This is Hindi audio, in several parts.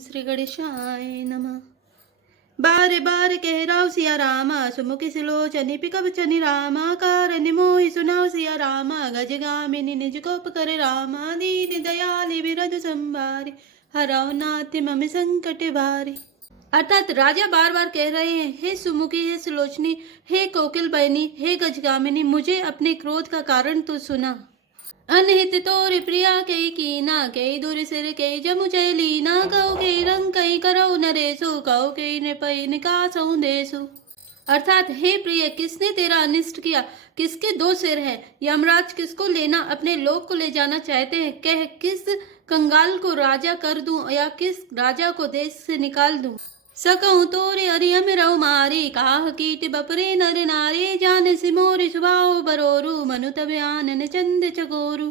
श्री गणेशाय नमः। बार बार कह राव सिया रामा, सुमुखी सिलोचनी पिकवचनी रामा, कारनि मोहि सुनाव सिया रामा, गजगामिनी निज कोप करे रामा, दीन दयाली विरध संभारी, हराव नाथ मम संकट भारी। अर्थात राजा बार बार कह रहे हैं, हे सुमुखी, हे सुलोचनी, हे कोकिल बहनी, हे गजगामिनी, मुझे अपने क्रोध का कारण तो सुना। अनहित तोर प्रिया कई कीना, कई दूर सिर कई जमु जय लीना, कौ कई रंग कई करौ नरेसु, कौ कई नृपय निकासौ देसु। अर्थात हे प्रिय, किसने तेरा अनिष्ट किया, किसके दो सिर हैं, यमराज किसको लेना अपने लोक को ले जाना चाहते हैं, कह किस कंगाल को राजा कर दूं या किस राजा को देश से निकाल दूं। सकऊं तोरे अरियम रऊ मारी, काह कीट बपरे नर नारी, जान सिमोरी सुभाव बरोरु, मनु तब आनन चंद चकोरु।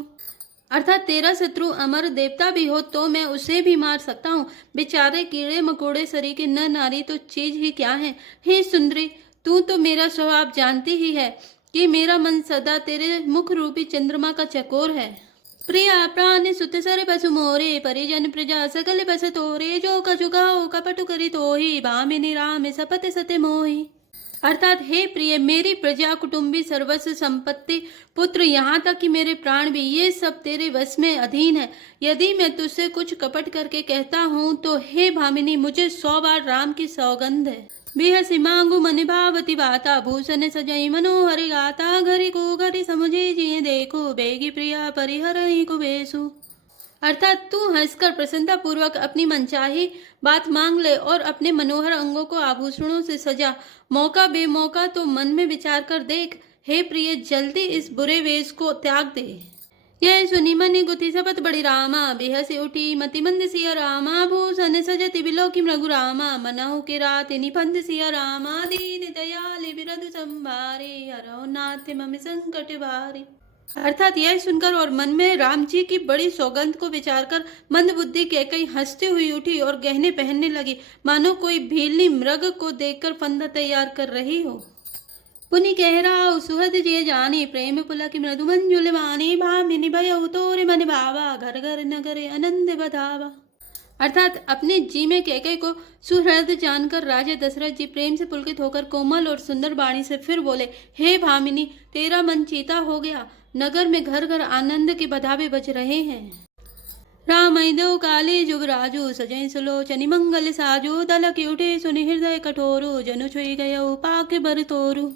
अर्थात तेरा शत्रु अमर देवता भी हो तो मैं उसे भी मार सकता हूँ, बेचारे कीड़े मकोड़े सरी के नर नारी तो चीज ही क्या है। हे सुंदरी, तू तो मेरा स्वभाव जानती ही है कि मेरा मन सदा तेरे मुख रूपी चंद्रमा का चकोर है। प्रिया प्राण सुत सर बसु मोरे, परिजन प्रजा सकल बस तोरे, जो कछु गाओ कपटु करी तोही, भामिनी राम सपत सते मोही। अर्थात हे प्रिय, मेरी प्रजा कुटुंबी सर्वस्व संपत्ति पुत्र यहाँ तक कि मेरे प्राण भी, ये सब तेरे वश में अधीन है। यदि मैं तुझसे कुछ कपट करके कहता हूँ तो हे भामिनी, मुझे 100 बार राम की सौगंध है। बेहसी मांगू मन भावती बाता, भूषण सजई मनोहरि गाता, घरी को घरी समुझे जिये देखो, बेगी प्रिया परिहरणी को बेसु। अर्थात तू हंसकर प्रसन्नता पूर्वक अपनी मनचाही बात मांग ले और अपने मनोहर अंगों को आभूषणों से सजा। मौका बेमौका तो मन में विचार कर देख। हे प्रिय, जल्दी इस बुरे वेश को त्याग दे। यह सुनी मनि गुथी सपत बड़ी रामा, बेहसी उठी मति मंद सिया रामा, भूषण सजति बिलोकी मृगु रामा, मनहु के रात निपंद सिया रामा, दीन दयाल बिरधु संभारे, हरौ नाथ मम संकट भारी। अर्थात यह सुनकर और मन में राम जी की बड़ी सौगंध को विचार कर मंद बुद्धि कैकई हंसती हुई उठी और गहने पहनने लगी, मानो कोई भीलनी मृग को देखकर फंदा तैयार कर रही हो। पुनि कह राव सुहद जिय जानी, प्रेम पुलक मृदु मंजुल वाणी, भामिनी भयउ तोरे मन भावा, घर घर नगरे आनंद बधावा। अर्थात अपने जी में कैकई को सुहृद जानकर राजा दशरथ जी प्रेम से पुलकित होकर कोमल और सुंदर वाणी से फिर बोले, हे भामिनी, तेरा मन चीता हो गया, नगर में घर घर आनंद के बधावे बज रहे हैं। रामई दो काले जुबराजू, सजय सुलोचनी मंगल साजू, दलक उठे सुनि हृदय कठोरु, जनु छुई गयो पाक बर तोरु।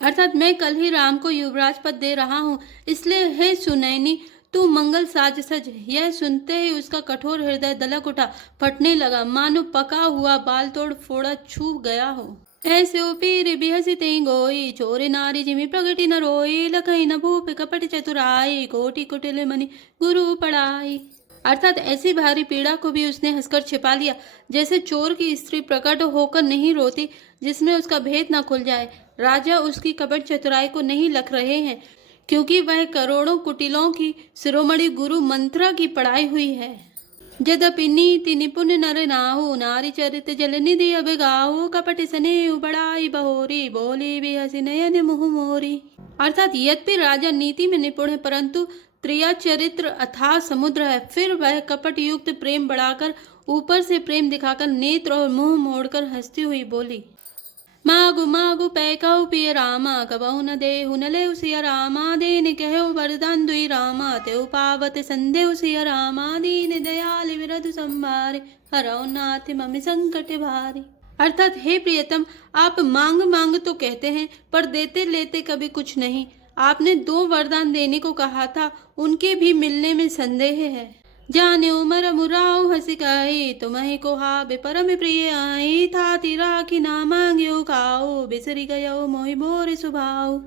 अर्थात मैं कल ही राम को युवराज पद दे रहा हूँ, इसलिए हे सुनैनी, तू मंगल साज सज। यह सुनते ही उसका कठोर हृदय दलक उठा, फटने लगा, मानो पका हुआ बाल तोड़ फोड़ा छू गया हो। ऐसे पीर बिहसी ते गोई, चोरे नारी जिमि प्रगति न रोई, लखई न भूप कपट चतुराई, कोटि कुटिल मनि गुरु पढ़ाई। अर्थात ऐसी भारी पीड़ा को भी उसने हंसकर छिपा लिया, जैसे चोर की स्त्री प्रकट होकर नहीं रोती जिसमें उसका भेद न खुल जाए। राजा उसकी कपट चतुराई को नहीं लख रहे हैं, क्योंकि वह करोड़ों कुटिलों की शिरोमणि गुरु मंत्रा की पढ़ाई हुई है। यद्यपि नीति निपुण नर नाहु, नारी चरित जल निधि अब गाहु, कपट स्नेह बड़ाई बहोरी, बोली भी हसी नयन मुँह मोरी। अर्थात यद्यपि राजा नीति में निपुण है, परंतु त्रिया चरित्र अथाह समुद्र है। फिर वह कपट युक्त प्रेम बढ़ाकर ऊपर से प्रेम दिखाकर नेत्र और मुंह मोड़कर हंसती हुई बोली, मागु मागु पैकहु पिय रामा, कबहु न देहु न लेहु सिया रामा, देन कहु वरदान दुई रामा, तेउ पावत संदेहु सिया रामा, दीन दयाल विरधु संभारे, हरौ नाथ मम संकट भारी। अर्थात हे प्रियतम, आप मांग मांग तो कहते हैं पर देते लेते कभी कुछ नहीं। आपने 2 वरदान देने को कहा था, उनके भी मिलने में संदेह है। जाने उमर मुराऊ हसिकाई, तुम्हें को हाबे परम प्रिय आई, था तिरा की ना मांग्यो खाओ, बिसरी गयो मोहि मोर सुभाव।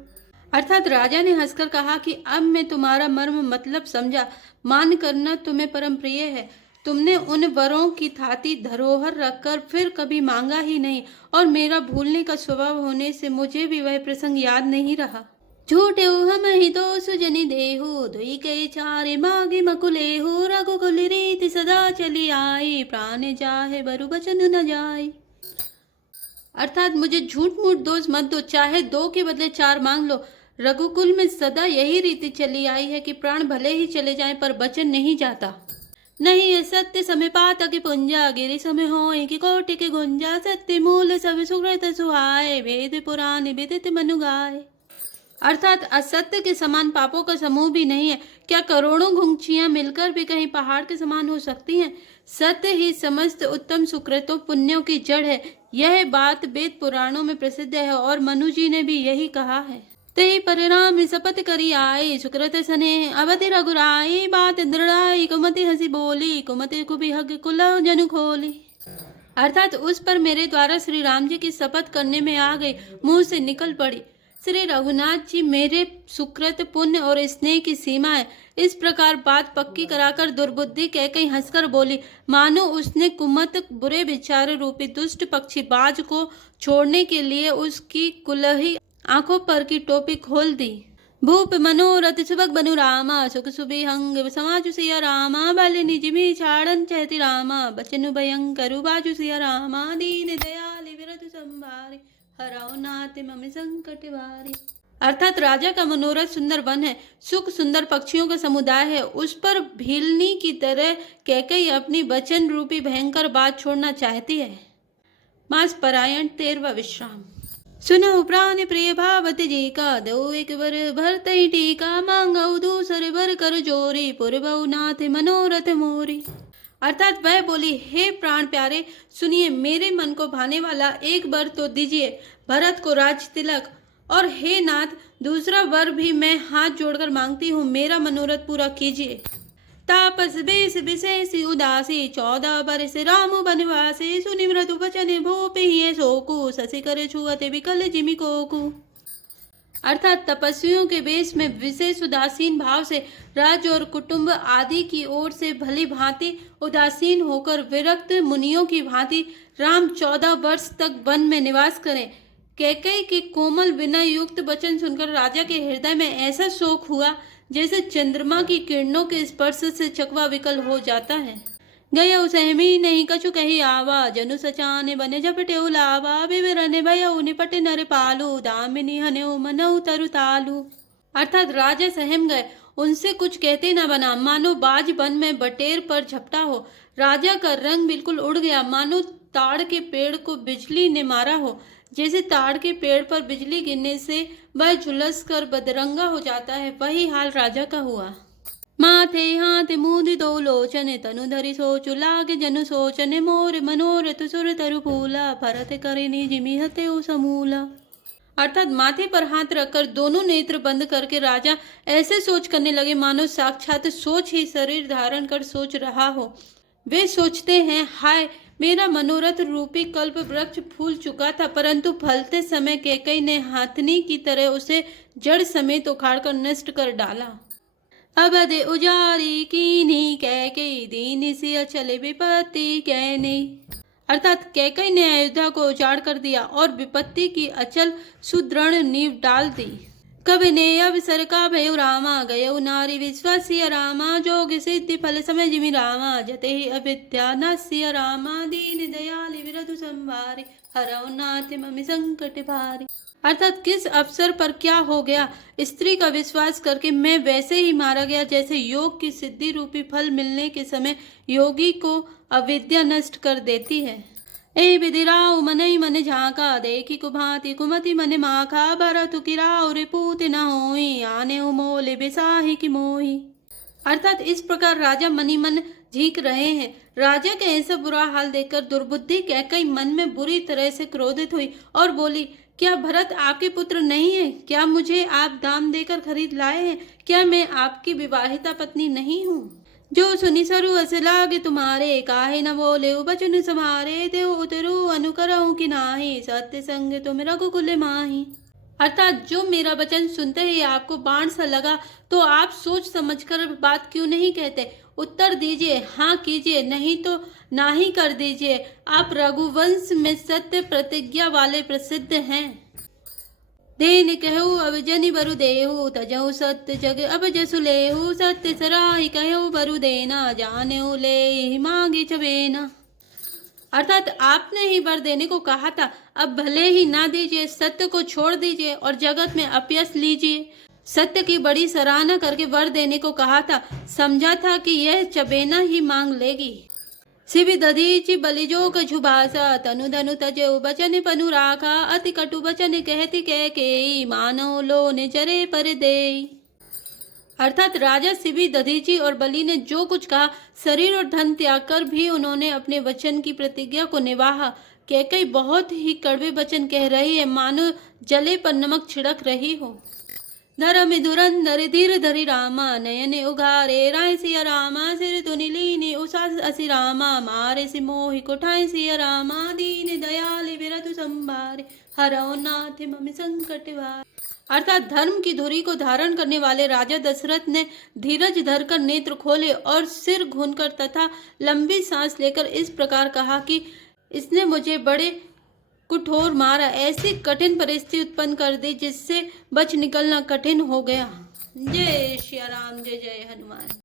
अर्थात राजा ने हंसकर कहा कि अब मैं तुम्हारा मर्म मतलब समझा, मान करना तुम्हें परम प्रिय है। तुमने उन वरों की थाती धरोहर रखकर फिर कभी मांगा ही नहीं, और मेरा भूलने का स्वभाव होने से मुझे भी वह प्रसंग याद नहीं रहा। झूठे हम ही तो सुजनी देहु, दुई कई चारे मागे मकुलेहु, रघुकुल रीति सदा चली आई, प्राण जाहे बरु बचन न जाए। अर्थात मुझे झूठ मूठ दोष मत दो, चाहे 2 के बदले 4 मांग लो। रघुकुल में सदा यही रीति चली आई है कि प्राण भले ही चले जाएं पर बचन नहीं जाता। नहीं ये सत्य समय पातक पुंजा, गिरि समय होय कि कोटि के गुंजा, सत्य मूल सब सुकृत सुहाय, वेद पुराण विदित मनु गाय। अर्थात असत्य के समान पापों का समूह भी नहीं है। क्या करोड़ों घुंघचियां मिलकर भी कहीं पहाड़ के समान हो सकती हैं? सत्य ही समस्त उत्तम सुकृतों पुण्यों की जड़ है। यह बात वेद पुराणों में प्रसिद्ध है और मनु जी ने भी यही कहा है। ते परिणाम शपथ करी आए, सुकृत सने अवधि रघुराई, बात दृढ़ाई कुमति हंसी बोली, कुमति कुबिहग कुल जनु खोली। अर्थात उस पर मेरे द्वारा श्री राम जी की शपथ करने में आ गई, मुंह से निकल पड़ी। श्री रघुनाथ जी मेरे सुकृत पुण्य और स्नेह की सीमा है। इस प्रकार बात पक्की कराकर दुर्बुद्धि कैकई हंसकर बोली, मानो उसने कुमत बुरे विचार रूपी दुष्ट पक्षी बाज को छोड़ने के लिए उसकी कुलही आंखों पर की टोपी खोल दी। भूप मनोरथ सुभग बनु रामा, सुख सुबिहंग समाजु सिया रामा, बाल्य निज में छाड़न चहति रामा, बचनु भयंकर बाजु सिया रामा, दीन दयाल विरत संभारी, हराओ नाथ मम संकट भारी। अर्थात राजा का मनोरथ सुंदर वन है, सुख सुंदर पक्षियों का समुदाय है। उस पर भीलनी की तरह कैकई अपनी वचन रूपी भयंकर बात छोड़ना चाहती है। मास परायण 13वां विश्राम। सुनहु प्राण प्रिय भावती जी का, दो एक बर भरत टीका, मांगऊ दूसरे बर कर जोरी, पुरबऊ नाथ मनोरथ मोरी। अर्थात वह बोली, हे प्राण प्यारे सुनिए, मेरे मन को भाने वाला एक वर तो दीजिए, भरत को राज तिलक, और हे नाथ दूसरा वर भी मैं हाथ जोड़कर मांगती हूँ, मेरा मनोरथ पूरा कीजिए। तापस बेस विशेष उदासी, 14 बरस राम बनवासी, सुनि मृदु बचन भूप ही सोकु, शशि कर छुअते विकल जिमि कोकु। अर्थात तपस्वियों के वेश में विशेष उदासीन भाव से राज और कुटुंब आदि की ओर से भली भांति उदासीन होकर विरक्त मुनियों की भांति राम 14 वर्ष तक वन में निवास करें। कैकेयी के कोमल विनय युक्त वचन सुनकर राजा के हृदय में ऐसा शोक हुआ जैसे चंद्रमा की किरणों के स्पर्श से चकवा विकल हो जाता है। गयऊ सहमी नहीं कछु कही आवा, जनु सचाने बने झपटे उलावा, विवरने भयऊ निपटे नर पालू, दामिनी हनेऊ मनऊ तरु तालू। अर्थात राजा सहम गए, उनसे कुछ कहते न बना, मानो बाज वन में बटेर पर झपटा हो। राजा का रंग बिल्कुल उड़ गया, मानो ताड़ के पेड़ को बिजली ने मारा हो। जैसे ताड़ के पेड़ पर बिजली गिरने से वह झुलस कर बदरंगा हो जाता है, वही हाल राजा का हुआ। माथे हाथ मूंद दो लोचन, तनु धरि सोचु लागे जनु सोचन, मोर मनोरथ सुर तरु फूला, भरत करे निज मिहते समूला। अर्थात माथे पर हाथ रखकर दोनों नेत्र बंद करके राजा ऐसे सोच करने लगे मानो साक्षात सोच ही शरीर धारण कर सोच रहा हो। वे सोचते हैं, हाय मेरा मनोरथ रूपी कल्प वृक्ष फूल चुका था, परंतु फलते समय कैकेयी ने हाथनी की तरह उसे जड़ समेत उखाड़कर नष्ट कर डाला। अबधे उजारी कीनी कैकेयी, दीन सी अचल विपत्ति कैनी। अर्थात कैकेयी ने अयोध्या को उजाड़ कर दिया और विपत्ति की अचल सुदृढ़ नींव डाल दी। कवि ने अवसर का भयउ रामा, गयउ नारी विश्वासिय रामा, जोग सिद्धि फल समय जिमि रामा, जते ही अविद्या नास्य रामा, दीन दयाल विरधु संभारी, हरऊ नाथ ममि संकट भारी। अर्थात किस अवसर पर क्या हो गया, स्त्री का विश्वास करके मैं वैसे ही मारा गया जैसे योग की सिद्धि रूपी फल मिलने के समय योगी को अविद्या नष्ट कर देती है। ए विधिराव मनई मन झाका, देखी कुभांति कुमति मन माखा, भरतु किराव रिपूत न होई, आने मोले बेसाही की मोही। अर्थात इस प्रकार राजा मनी मन झीक रहे हैं। राजा का ऐसा बुरा हाल देखकर दुर्बुद्धि कैकेयी मन में बुरी तरह से क्रोधित हुई और बोली, क्या भरत आपके पुत्र नहीं है? क्या मुझे आप दाम देकर खरीद लाए हैं? क्या मैं आपकी विवाहिता पत्नी नहीं हूँ? जो सुनि सरु अस लागे तुम्हारे, काहे न बोले बचन समारे, ते उतरू अनुकरऊ कि नाही, सत्य संग तुम रघुकुल माही। अर्थात जो मेरा वचन सुनते ही आपको बाण सा लगा तो आप सोच समझकर बात क्यों नहीं कहते? उत्तर दीजिए, हाँ कीजिए, नहीं तो नाही कर दीजिए। आप रघुवंश में सत्य प्रतिज्ञा वाले प्रसिद्ध हैं। देन कहू अब जनि बरु देहु, तजहु सत्य जग अब जसु लेहु, सत्य सराही कहू बरु देना, जानेऊ ले मांगे छबेना। अर्थात आपने ही वर देने को कहा था, अब भले ही ना दीजिए, सत्य को छोड़ दीजिए और जगत में अपयश लीजिए। सत्य की बड़ी सराहना करके वर देने को कहा था। समझा था कि यह चबेना ही मांग लेगी। सिबि दधीचि बलिजो कछु भाषा तनु धनु तजो बचन पनु राखा अति कटु बचन कहती कैकेयी मानो लोन चरे पर देई। अर्थात राजा सिबि दधीचि और बलि ने जो कुछ कहा, शरीर और धन त्याग कर भी उन्होंने अपने वचन की प्रतिज्ञा को निभाया। कैकेयी बहुत ही कड़वे वचन कह रही है, मानो जले पर नमक छिड़क रही हो। धरमि धुरंधर धीर धरि रामा नयने उघारे राय सिया रामा सिर तुनि लीनि उषा असि रामा मारे सि मोहि कुठाय सिया रामा दीन दयाल बिरतु संभारे हरौ नाथ मम संकट वारे। अर्थात धर्म की धुरी को धारण करने वाले राजा दशरथ ने धीरज धरकर नेत्र खोले और सिर घूनकर तथा लंबी सांस लेकर इस प्रकार कहा कि इसने मुझे बड़े कठोर मारा, ऐसी कठिन परिस्थिति उत्पन्न कर दी जिससे बच निकलना कठिन हो गया। जय श्री राम, जय जय हनुमान।